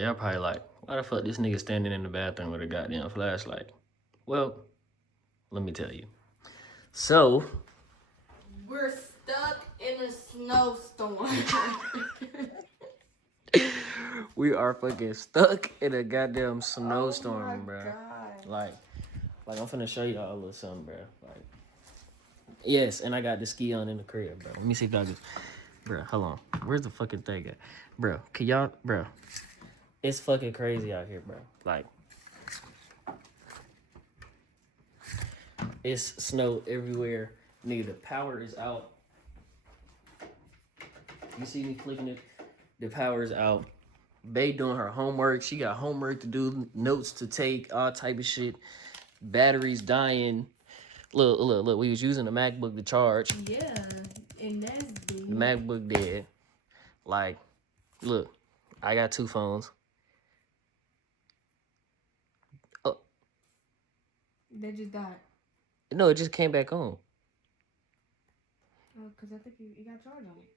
Y'all probably like, why the fuck this nigga standing in the bathroom with a goddamn flashlight? Well, let me tell you. So, we're stuck in a snowstorm. we are fucking stuck in a goddamn snowstorm, bro. God. Like I'm finna show y'all a little something, bro. Like, yes, and I got the ski on in the crib, bro. Let me see if y'all can, bro. Hold on, where's the fucking thing at, bro? Can y'all, bro? It's fucking crazy out here, bro. Like, it's snow everywhere, nigga. The power is out. You see me flicking it? The power is out. Bae doing her homework. She got homework to do, notes to take, all type of shit. Batteries dying. Look. We was using the MacBook to charge. Yeah, and that's big. The MacBook dead. Like, look, I got 2 phones. Oh. They just died. No, it just came back on. Oh, because I think you got charge on it.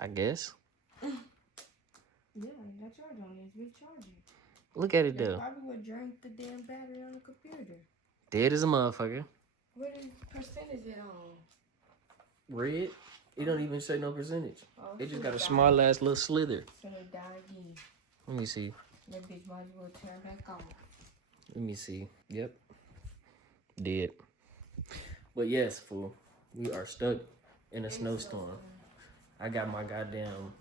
I guess. Yeah, you got charge on it. It's recharging. Look at it That's though. probably what drank the damn battery on the computer. Dead as a motherfucker. What is percentage it on? Red. It don't even say no percentage. Oh, it just got a small ass little slither. So they die again. Let me see. That bitch might as well turn back on. Let me see. Yep. Dead. But yes, fool. We are stuck in a snowstorm. I got my goddamn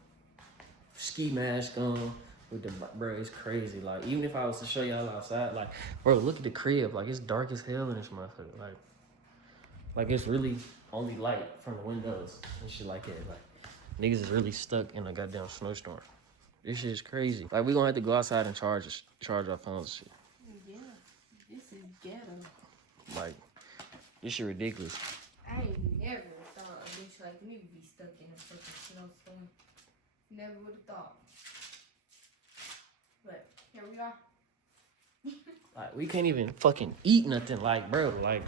ski mask on with the, bro, it's crazy. Like, even if I was to show y'all outside, like, bro, look at the crib. Like, it's dark as hell in this motherfucker. Like it's really only light from the windows and shit like that. Like, niggas is really stuck in a goddamn snowstorm. This shit is crazy. Like, we gonna have to go outside and charge our phones and shit. Yeah, this is ghetto. Like, this shit ridiculous. I ain't never thought a bitch like me would be stuck in a fucking snowstorm. Never would have thought. But here we are. Like, we can't even fucking eat nothing. Like, bro, like,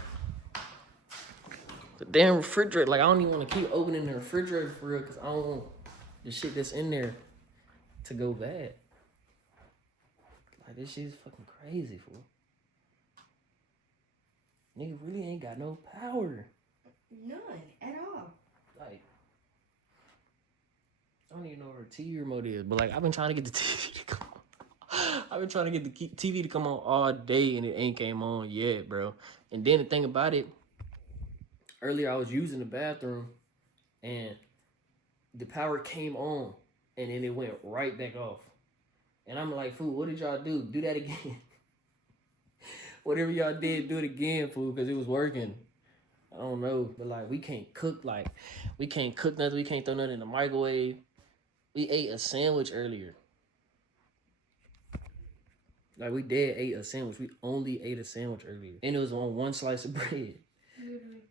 the damn refrigerator. Like, I don't even want to keep opening the refrigerator for real because I don't want the shit that's in there to go bad. Like, this shit is fucking crazy, fool. Nigga really ain't got no power. None at all. Like, I don't even know where the TV remote is, but like, I've been trying to get the TV to come on. I've been trying to get the TV to come on all day and it ain't came on yet, bro. And then the thing about it, earlier I was using the bathroom and the power came on and then it went right back off. And I'm like, fool, what did y'all do? Do that again. Whatever y'all did, do it again, fool, because it was working. I don't know, but like, we can't cook, like, we can't cook nothing. We can't throw nothing in the microwave. We ate a sandwich earlier. Like, we did ate a sandwich. We only ate a sandwich earlier. And it was on 1 slice of bread. Literally.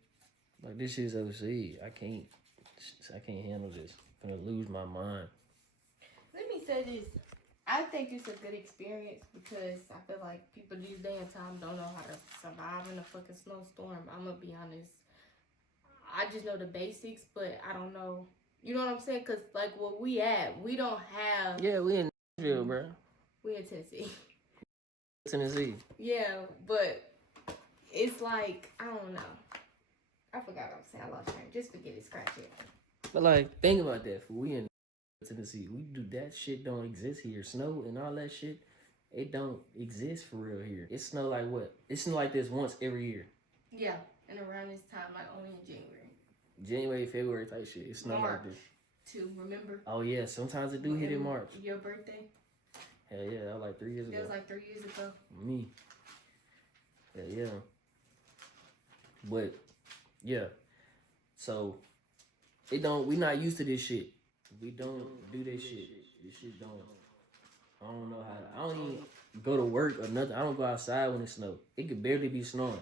Like, this shit's OC. I can't handle this. I'm gonna lose my mind. Let me say this. I think it's a good experience because I feel like people these day and time don't know how to survive in a fucking snowstorm. I'm gonna be honest. I just know the basics, but I don't know. You know what I'm saying? Because, like, where we at, we don't have... Yeah, we in Nashville, bro. We in Tennessee. Tennessee. Yeah, but it's like, I don't know. I forgot what I was saying. I lost train. Just forget it. Scratch it. But, like, think about that. We in Tennessee. We do that shit don't exist here. Snow and all that shit, it don't exist for real here. It snow like what? It snow like this once every year. Yeah, and around this time, like only in January. January, February type shit. It snow like this. Too, remember? Oh yeah, sometimes it do hit in March. Your birthday? Hell yeah, that was like 3 years ago. It was like 3 years ago. Me. Hell yeah. But yeah. So we not used to this shit. We don't do this shit. This shit don't. I don't know how. I don't even go to work or nothing. I don't go outside when it snows. It could barely be snowing.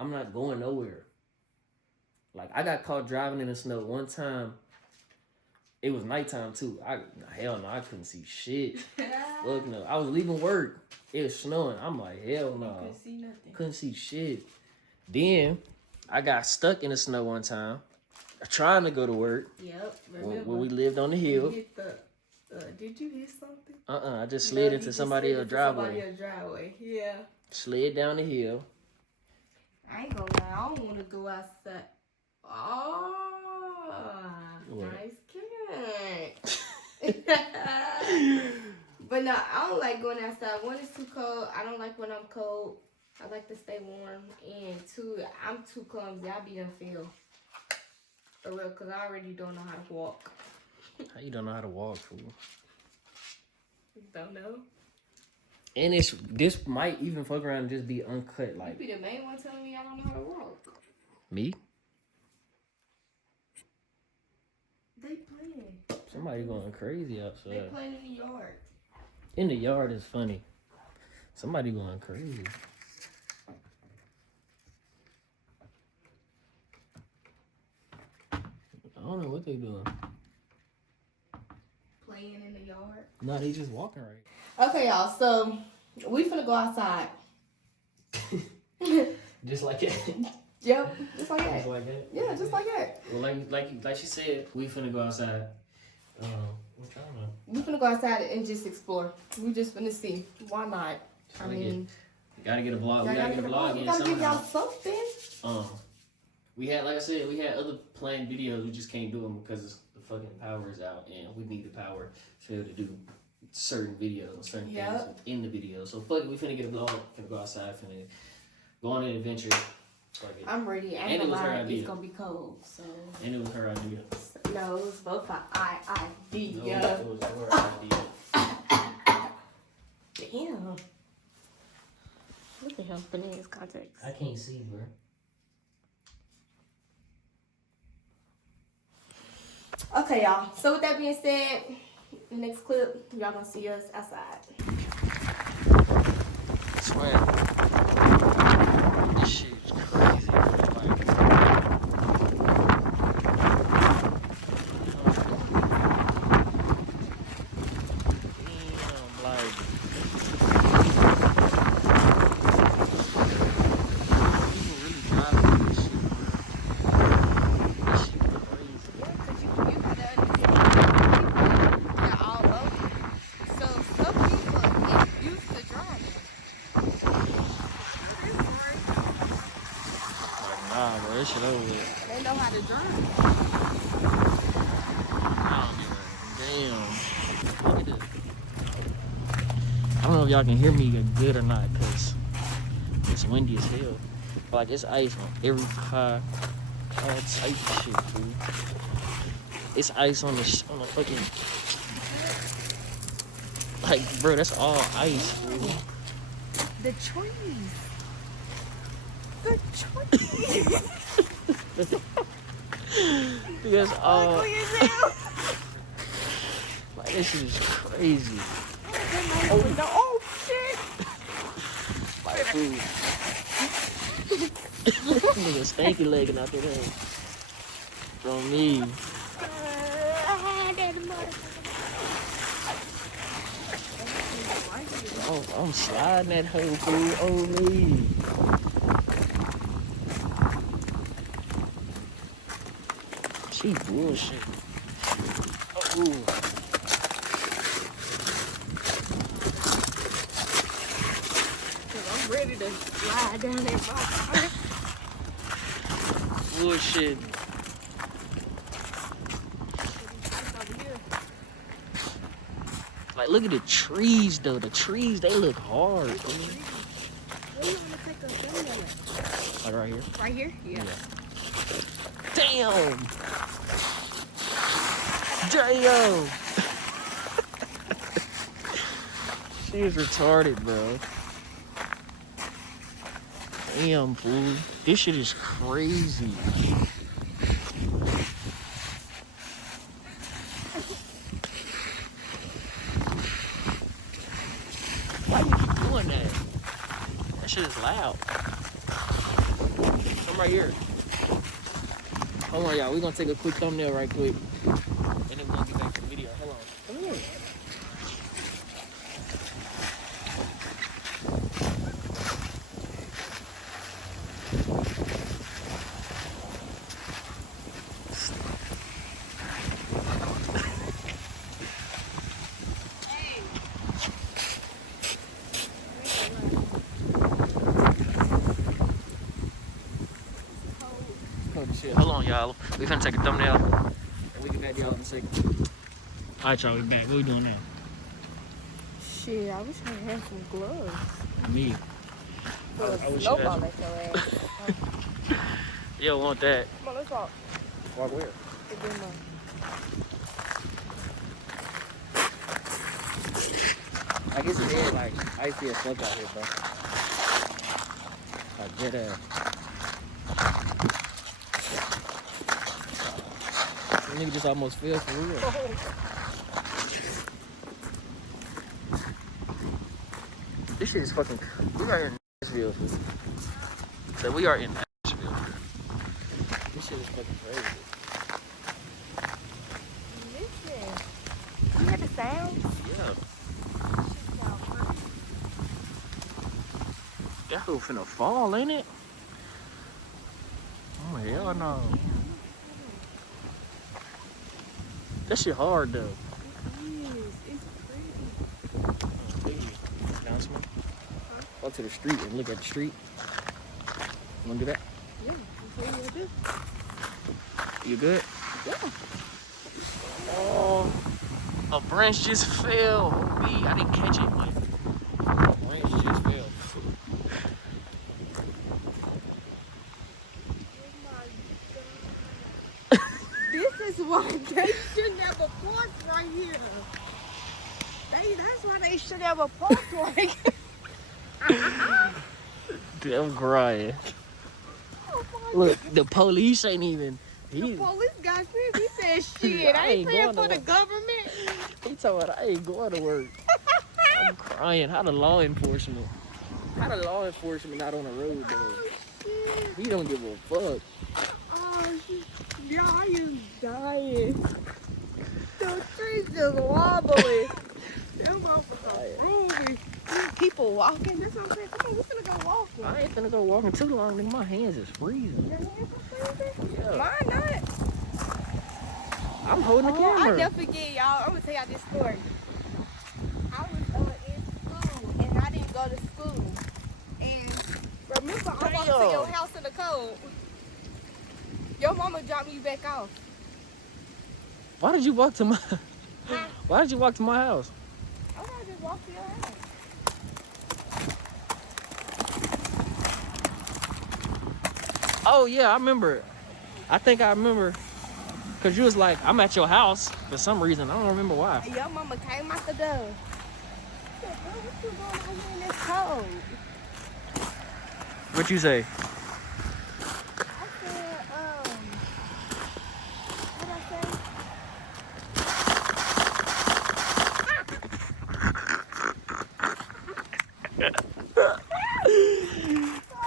I'm not going nowhere. Like, I got caught driving in the snow one time. It was nighttime too. Hell no, I couldn't see shit. Fuck no. I was leaving work. It was snowing. I'm like, hell no. Couldn't see nothing. Couldn't see shit. Then I got stuck in the snow one time. trying to go to work. Yep. When we lived on the hill. Hit the, did you hit something? I just slid into somebody else's driveway. Yeah. Slid down the hill. I ain't gonna lie, I don't want to go outside. Oh, What? nice cat. But no, I don't like going outside. One, it's too cold. I don't like when I'm cold. I like to stay warm. And two, I'm too clumsy. I be unfilled. For real, because I already don't know how to walk. How you don't know how to walk, fool? Don't know. And this might even fuck around and just be uncut. Like, You be the main one telling me I don't know how to walk. me? They playing. Somebody going crazy outside. They playing in the yard. In the yard is funny. Somebody going crazy. I don't know what they doing. Playing in the yard. No, they just walking right. Okay, y'all. So we finna go outside. Just like that. Yep, just like that. Just like that. Yeah, just like that. Well, like she said, we finna go outside. I'm trying to. We finna go outside and just explore. We just finna see. Why not? I mean, gotta get a vlog. We gotta get a vlog in. We gotta give y'all something. We had, like I said, we had other planned videos. We just can't do them because the fucking power is out, and we need the power to be able to do certain videos, certain things in the video. So fuck it, we finna get a vlog. Finna go outside. Finna go on an adventure. I'm ready. And it was her idea. It's gonna be cold, so. And it was her idea. No, it was both our idea. No, it was her idea. Damn. Look at him putting in his contacts. I can't see, bro. Okay, y'all. So with that being said, the next clip, y'all gonna see us outside. I swear. This shit is crazy. That shit over with. They know how to drive. Damn. Look at this. I don't know if y'all can hear me good or not because it's windy as hell. But like, it's ice on every car. All type of shit, dude. It's ice on the fucking... Like, bro, that's all ice, dude. The trees. The trees. Because all... Like, like, this shit is crazy. Oh, shit. Like, food. Nigga stanky legging out there. From me. Oh, I'm sliding that whole food on me. She bullshit. Oh. I'm ready to slide down that rock. Bullshit. Like, look at the trees, though. The trees, they look hard. Where you want to take a video? Like right here? Right here? Yeah. Damn! Damn! She is retarded, bro. Damn, fool. This shit is crazy. Why you keep doing that? That shit is loud. Come right here. Hold on, y'all. We're gonna take a quick thumbnail right quick. And then we're gonna get back to the video. Hold on. Come here. on, y'all. We finna take a thumbnail. And we get back to y'all in a second. Alright, y'all, we back. What we doing now? Shit, I wish I had some gloves. Me. I wish you had snowball some. at your ass. You don't want that. Come on, let's walk. Walk where? Get them on. I guess it's dead, like, I see a fuck out here, bro. Like, dead ass. That nigga just almost fell for real. This shit is fucking. We are in Nashville. So we are in Nashville. This shit is fucking crazy. Listen. You hear the sounds? Yeah. That hoe finna fall, ain't it? Oh hell no. That shit hard though. It is. It's pretty. Announcement. Go to the street and look at the street. You wanna do that? Yeah, that's what you do. You good? Yeah. Oh, a branch just fell. Oh, me, I didn't catch it, but a branch just fell. This is why they shouldn't have a porch right here. That's why they should have a porch right here. Dude, I'm crying. Oh Look, the police ain't even. The police got pissed. He said, shit, I ain't paying for the government. He told me I ain't going to work. I'm crying. How the law enforcement not on the road, though? Oh, shit. He don't give a fuck. Oh, shit. Y'all, I am dying. The trees just wobbling. Them motherfuckers groovy. People walking. That's what I'm saying. Come on, we finna go walking. I ain't finna go walking too long, nigga. My hands is freezing. Your hands are freezing? Yeah. Mine not. I'm holding the camera. I'll never forget, y'all. I'm gonna tell y'all this story. I was in school and I didn't go to school. And remember, I walked to your house in the cold. Your mama dropped me back off. Why did you walk to my? Huh? Why did you walk to my house? I just walked to your house. Oh yeah, I remember. I think I remember. Cause you was like, I'm at your house for some reason. I don't remember why. Your mama came out the door. She said, "Girl, what you doing out here in this cold?" What you say? I said, what I say?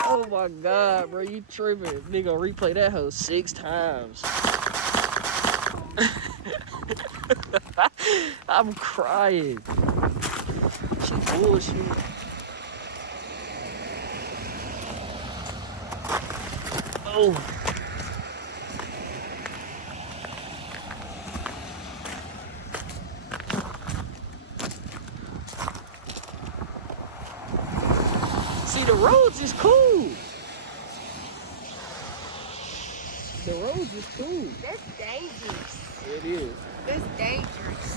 Oh my god, bro, you tripping. Nigga gonna replay that hoe 6 times. I'm crying. She bullshit. Oh. See, the roads is cool. The roads is cool. That's dangerous. It is. That's dangerous.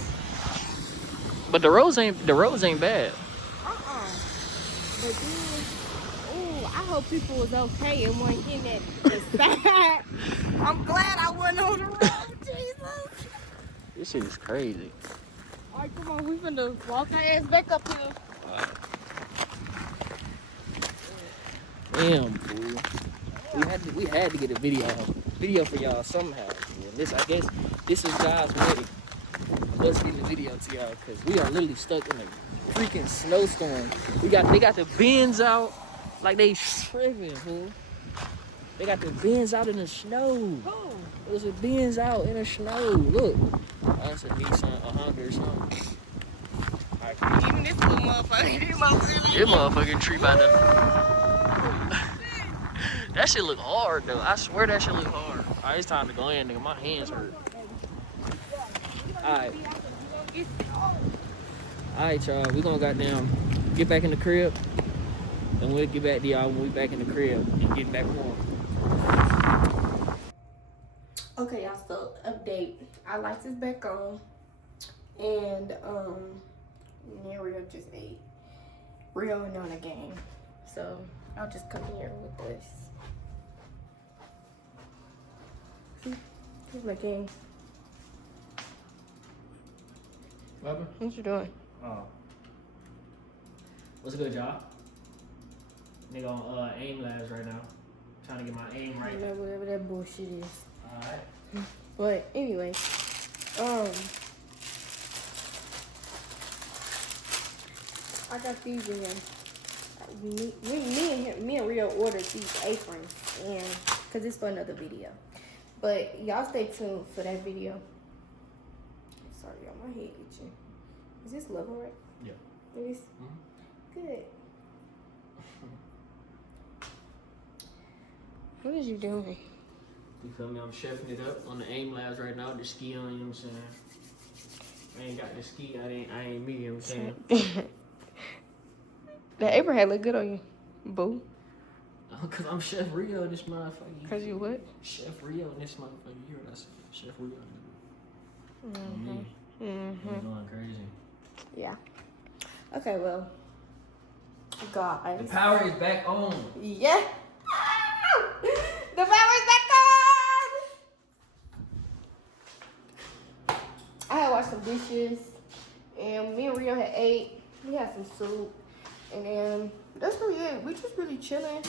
But the roads ain't bad. But then, ooh, I hope people was okay and weren't getting at the side. I'm glad I wasn't on the road, Jesus. This shit is crazy. All right, come on, we finna walk our ass back up here. Damn, fool. We had to get a video for y'all somehow. Man. I guess this is God's way. Let's get the video to y'all because we are literally stuck in a freaking snowstorm. They got the bins out like they tripping, fool. They got the bins out in the snow. Who? There's a bins out in the snow. Look. That's a Nissan, a Honda or something. Right. Even this little motherfucker, This motherfucking tree by the. That shit look hard though. I swear that shit look hard. Alright, it's time to go in, nigga. My hands hurt. Alright. Alright, y'all. We gonna goddamn get back in the crib. And we'll get back to y'all when we back in the crib and get back on. Okay, y'all, so update. Our lights is back on. And me and Ryoo just ate. Ryoo went on a game. So I'll just come here with this. See? Here's my game. What What you doing? Oh. What's good, y'all? Nigga on aim labs right now. Trying to get my aim right. You know, whatever that bullshit is. Alright. But anyway, I got these in. Me and Ryoo ordered these aprons, and cause it's for another video. But y'all stay tuned for that video. Sorry, y'all, my head itching. Is this level right? Yeah. It is. Mm-hmm. Good. What is you doing? You feel me? I'm chefing it up on the aim labs right now. The ski on, you know what I'm saying? I ain't got the ski. I ain't me, you know what I'm saying? That apron hat look good on you, boo. Cause I'm Chef Ryoo in this motherfucker. Cause you what? Chef Ryoo in this motherfucker. You hear what I said? Chef Ryoo. Mm-hmm. I'm going crazy. Yeah. Okay, well, guys. The power is back on. Yeah. The power is back on. I had washed some dishes, and me and Ryoo had ate. We had some soup, and then that's really it. We just really chilling.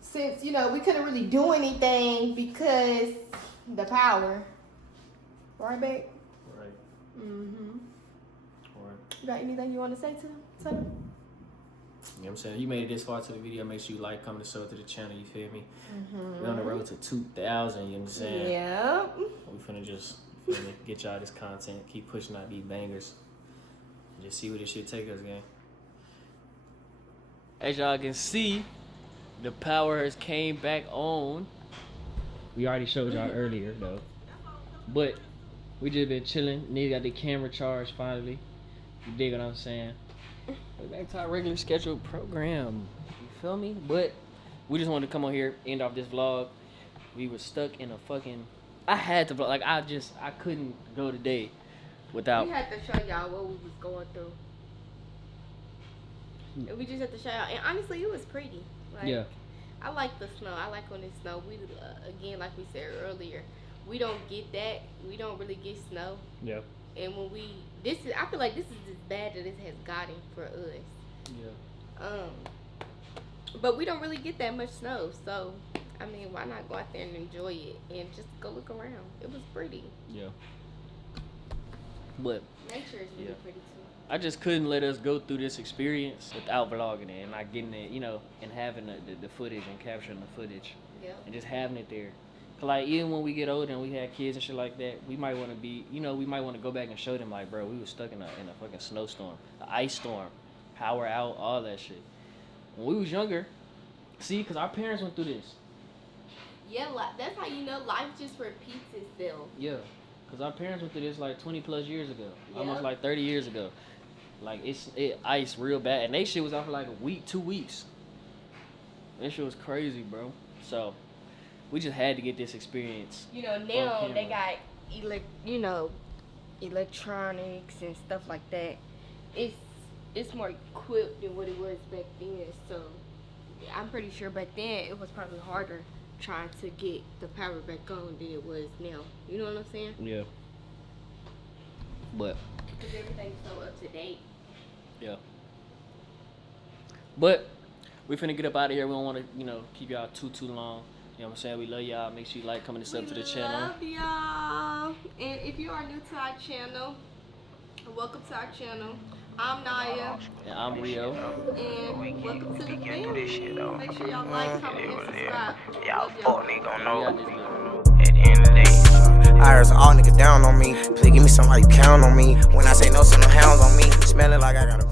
Since, you know, we couldn't really do anything because the power. Right, babe? Right. Mm-hmm. Right. You got anything you want to say to them? You know what I'm saying? You made it this far to the video. Make sure you like, comment, and sub to the channel. You feel me? Mm-hmm. We're on the road to 2,000. You know what I'm saying? Yeah. We finna just get y'all this content. Keep pushing out these bangers. And just see where this shit take us, gang. As y'all can see, the power has came back on. We already showed y'all earlier, though. But we just been chilling. Nigga got the camera charged finally. You dig what I'm saying? We're back to our regular scheduled program. You feel me? But we just wanted to come on here, end off this vlog. We were stuck in a fucking... I had to vlog. Like, I couldn't go today without... We had to show y'all what we was going through. And we just had to show y'all. And honestly, it was pretty. Like, Yeah. I like the snow. I like when it snow. We again, like we said earlier, we don't get that. We don't really get snow. Yeah. And when I feel like this is as bad as it has gotten for us. Yeah. But we don't really get that much snow. So, I mean, why not go out there and enjoy it and just go look around? It was pretty. Yeah. But Nature is really pretty too. I just couldn't let us go through this experience without vlogging it and not getting it, you know, and having the footage and capturing the footage. Yeah. And just having it there. 'Cause like, even when we get older and we have kids and shit like that, we might want to be, you know, we might want to go back and show them, like, bro, we was stuck in a fucking snowstorm, an ice storm, power out, all that shit. When we was younger, see, because our parents went through this. Yeah, that's how you know life just repeats itself. Yeah. Because our parents went through this like 20 plus years ago. Yeah. Almost like 30 years ago. Like, it iced real bad. And they shit was out for like a week, 2 weeks. That shit was crazy, bro. So, we just had to get this experience. You know, now they got, electronics and stuff like that. It's more equipped than what it was back then. So, I'm pretty sure back then it was probably harder trying to get the power back on than it was now. You know what I'm saying? Yeah. But because everything's so up to date. Yeah. But we finna get up out of here. We don't want to, you know, keep y'all too long. You know what I'm saying? We love y'all. Make sure you like, comment, and sub to the channel. Love y'all. And if you are new to our channel, welcome to our channel. I'm Niaa. And I'm Ryoo. And welcome to the family. Make sure y'all like, comment, and subscribe. Y'all fuck nigga don't know. Yeah, At the end of the day, I heard all niggas down on me. Please give me somebody count on me. When I say no, send no hounds on me. Smell it like I got a